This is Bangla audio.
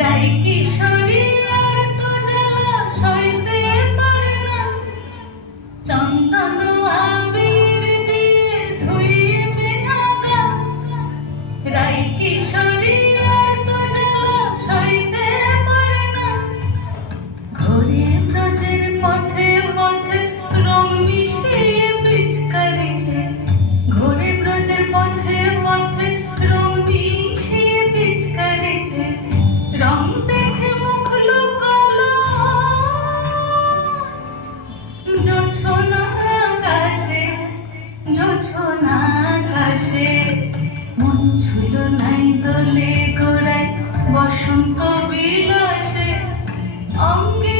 রাই কিশোরী আর তো জ্বালা সইতে পারে না, চন্দন আবির দিয়ে ধুইয়ে বিনা গা। রাই কিশোরী আর তো জ্বালা সইতে পারে না, ঘোরে ব্রজের পথে পথে রং মিশিয়ে পিচকারিতে, ঘোরে ব্রজের পথে পথে রং মিশিয়ে পিচকারিতে, রং দেখে মুখ লুকালো জোছনা আকাশে, জোছনা আকাশে। মন ছুঁল নাই দোলে গোড়ায় বসন্ত বিলাসে, অঙ্গে